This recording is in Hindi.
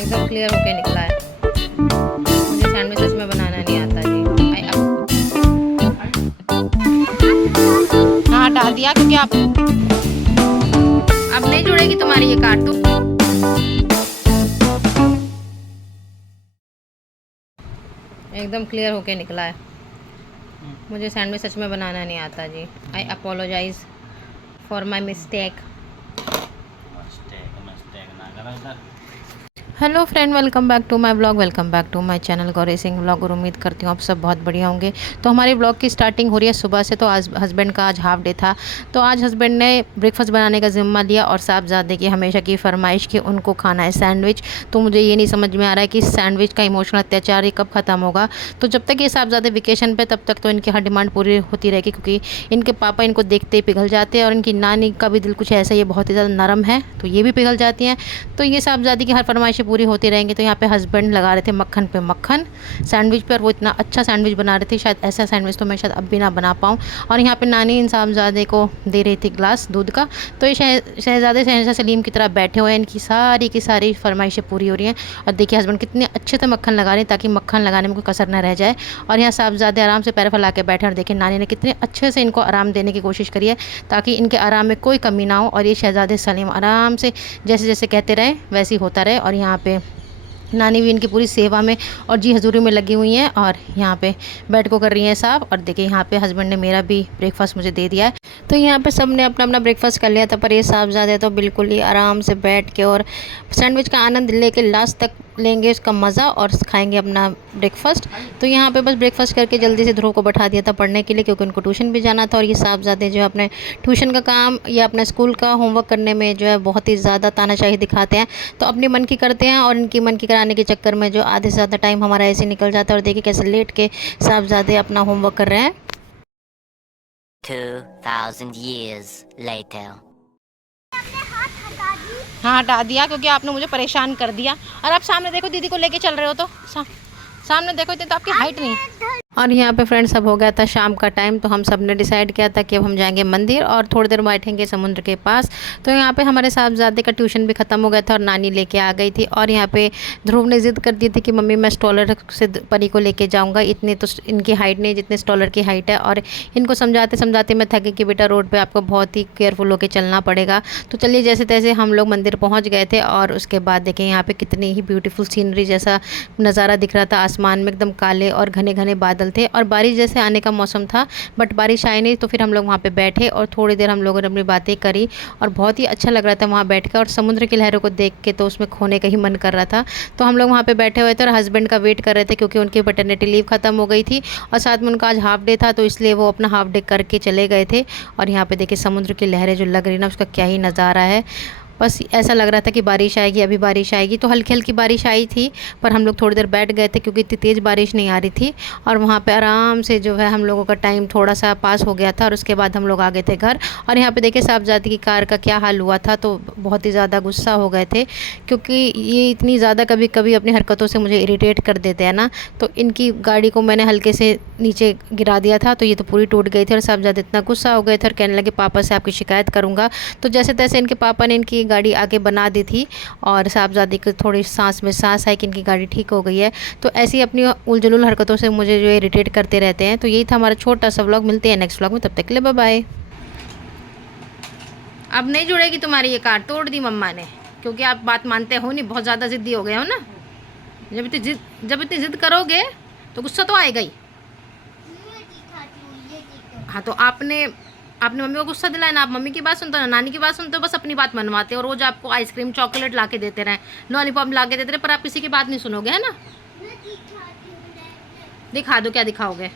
एकदम क्लियर होके निकला है। मुझे सैंडविच सच में बनाना नहीं आता जी। हाँ, हटा दिया क्योंकि आप अब नहीं जुड़ेगी तुम्हारी ये कार्ड तो। एकदम क्लियर होके निकला है। मुझे सैंडविच सच में बनाना नहीं आता जी। I apologize for my mistake. Hello friend, welcome back to my blog, welcome back to my channel Gauri Singh blog. और उम्मीद करती हूँ आप सब बहुत बढ़िया होंगे। तो हमारी ब्लॉग की स्टार्टिंग हो रही है सुबह से। तो आज हस्बैंड का आज हाफ डे था, तो आज हस्बैंड ने ब्रेकफास्ट बनाने का ज़िम्मा लिया और साहबजादे की हमेशा की फरमाइश कि उनको खाना है सैंडविच। तो मुझे ये नहीं समझ में आ रहा है कि सैंडविच का इमोशनल अत्याचार ये कब ख़त्म होगा। तो जब तक ये साहबजादे वेकेशन पे, तब तक तो इनकी हर डिमांड पूरी होती रहेगी, क्योंकि इनके पापा इनको देखते ही पिघल जाते हैं और इनकी नानी का भी दिल कुछ ऐसा, ये बहुत ही ज़्यादा नरम है, तो ये भी पिघल जाती हैं। तो ये साहबजादी की हर फरमाइशें पूरी होती रहेंगी। तो यहाँ पे हस्बैंड लगा रहे थे मक्खन पे मक्खन सैंडविच पर। वो इतना अच्छा सैंडविच बना रहे थे, शायद ऐसा सैंडविच तो मैं शायद अब भी ना बना पाऊँ। और यहाँ पे नानी इन साहबजादे को दे रही थी ग्लास दूध का। तो ये शहजादे शहंशाह सलीम की तरह बैठे हुए हैं, इनकी सारी की सारी फरमाइशें पूरी हो रही हैं। और देखिए हस्बैंड कितने अच्छे से मक्खन लगा रहे हैं ताकि मक्खन लगाने में कोई कसर ना रह जाए। और यहाँ साहबजादे आराम से पैर फैला के बैठे, और देखिए नानी ने कितने अच्छे से इनको आराम देने की कोशिश करी है ताकि इनके आराम में कोई कमी ना हो। और ये शहजादे सलीम आराम से जैसे जैसे कहते रहे वैसे ही होता रहे। और यहाँ पे नानी भी इनकी पूरी सेवा में और जी हजूरी में लगी हुई हैं, और यहाँ पे बेड को कर रही हैं साफ। और देखिए यहाँ पे हस्बैंड ने मेरा भी ब्रेकफास्ट मुझे दे दिया है। तो यहाँ पे सब ने अपना अपना ब्रेकफास्ट कर लिया था, पर ये साहबजादे तो बिल्कुल ही आराम से बैठ के और सैंडविच का आनंद लेके लास्ट तक लेंगे इसका मज़ा और खाएंगे अपना ब्रेकफास्ट। तो यहाँ पे बस ब्रेकफास्ट करके जल्दी से ध्रुव को बैठा दिया था पढ़ने के लिए, क्योंकि उनको ट्यूशन भी जाना था। और ये साहबजादे जो है अपने ट्यूशन का काम या अपने स्कूल का होमवर्क करने में जो है बहुत ही ज़्यादा तानाशाही दिखाते हैं। तो अपनी मन की करते हैं, और इनकी मन की कराने के चक्कर में जो आधे से ज़्यादा टाइम हमारा ऐसे निकल जाता है। और देखिए कैसे लेट के साहबजादे अपना होमवर्क कर रहे हैं। 2000 years later. हाँ, हटा दिया क्योंकि आपने मुझे परेशान कर दिया। और आप सामने देखो, दीदी को लेके चल रहे हो तो सामने देखो, इतनी तो आपकी हाइट नहीं है। और यहाँ पे फ्रेंड्स अब हो गया था शाम का टाइम, तो हम सब ने डिसाइड किया था कि अब हम जाएंगे मंदिर और थोड़ी देर बैठेंगे समुद्र के पास। तो यहाँ पे हमारे साहबजादे का ट्यूशन भी ख़त्म हो गया था और नानी लेके आ गई थी। और यहाँ पे ध्रुव ने ज़िद कर दी थी कि मम्मी मैं स्टॉलर से परी को लेके जाऊँगा, इतनी तो इनकी हाइट नहीं जितने स्टॉलर की हाइट है। और इनको समझाते समझाते मैं थक गई कि बेटा रोड पर आपको बहुत ही केयरफुल होकर चलना पड़ेगा। तो चलिए जैसे तैसे हम लोग मंदिर पहुँच गए थे। और उसके बाद देखें यहाँ पर कितनी ही ब्यूटीफुल सीनरी जैसा नज़ारा दिख रहा था। आसमान में एकदम काले और घने घने बादल थे और बारिश जैसे आने का मौसम था, बट बारिश आई नहीं। तो फिर हम लोग वहाँ पे बैठे और थोड़ी देर हम लोगों ने अपनी बातें करी, और बहुत ही अच्छा लग रहा था वहाँ बैठ कर। और समुद्र की लहरों को देख के तो उसमें खोने का ही मन कर रहा था। तो हम लोग वहाँ पे बैठे हुए थे और हस्बैंड का वेट कर रहे थे, क्योंकि उनकी पैटर्निटी लीव ख़त्म हो गई थी और साथ में उनका आज हाफ डे था, तो इसलिए वो अपना हाफ डे करके चले गए थे। और यहाँ पर देखिए समुद्र की लहरें जो लग रही ना, उसका क्या ही नज़ारा है। बस ऐसा लग रहा था कि बारिश आएगी, अभी बारिश आएगी। तो हल्की हल्की बारिश आई थी, पर हम लोग थोड़ी देर बैठ गए थे क्योंकि इतनी तेज़ बारिश नहीं आ रही थी। और वहाँ पे आराम से जो है हम लोगों का टाइम थोड़ा सा पास हो गया था, और उसके बाद हम लोग आ गए थे घर। और यहाँ पे देखिए साहबजादी की कार का क्या हाल हुआ था, तो बहुत ही ज़्यादा गुस्सा हो गए थे, क्योंकि ये इतनी ज़्यादा कभी कभी अपनी हरकतों से मुझे इरीटेट कर देते हैं ना। तो इनकी गाड़ी को मैंने हल्के से नीचे गिरा दिया था, तो ये तो पूरी टूट गई थी। और साहबजादे इतना गुस्सा हो गए थे और कहने लगे पापा से आपकी शिकायत करूँगा। तो जैसे तैसे इनके पापा ने इनकी गाड़ी आगे बना दी थी, और साहबजादी को थोड़ी सांस में सांस आई कि इनकी गाड़ी ठीक हो गई है। तो ऐसी अपनी उलझुल हरकतों से मुझे जो है इरिटेट करते रहते हैं। तो यही था हमारा छोटा सा व्लॉग। मिलते हैं नेक्स्ट व्लॉग में, तब तक के लिए बाय बाय। अब नहीं जुड़ेगी तुम्हारी ये कार, तोड़ दी मम्मा ने, क्योंकि आप बात मानते हो नहीं, बहुत ज़्यादा ज़िद्दी हो गए हो ना। जब इतनी ज़िद करोगे तो गुस्सा तो आएगा ही। हाँ, तो आपने मम्मी को गुस्सा दिलाया ना, आप मम्मी की बात सुनते हो ना नानी की बात सुनते हो, बस अपनी बात मनवाते हो। रोज आपको आइसक्रीम चॉकलेट ला के देते रहे, लॉलीपॉप ला के देते रहे, पर आप किसी की बात नहीं सुनोगे, है ना। दिखा दो, क्या दिखाओगे।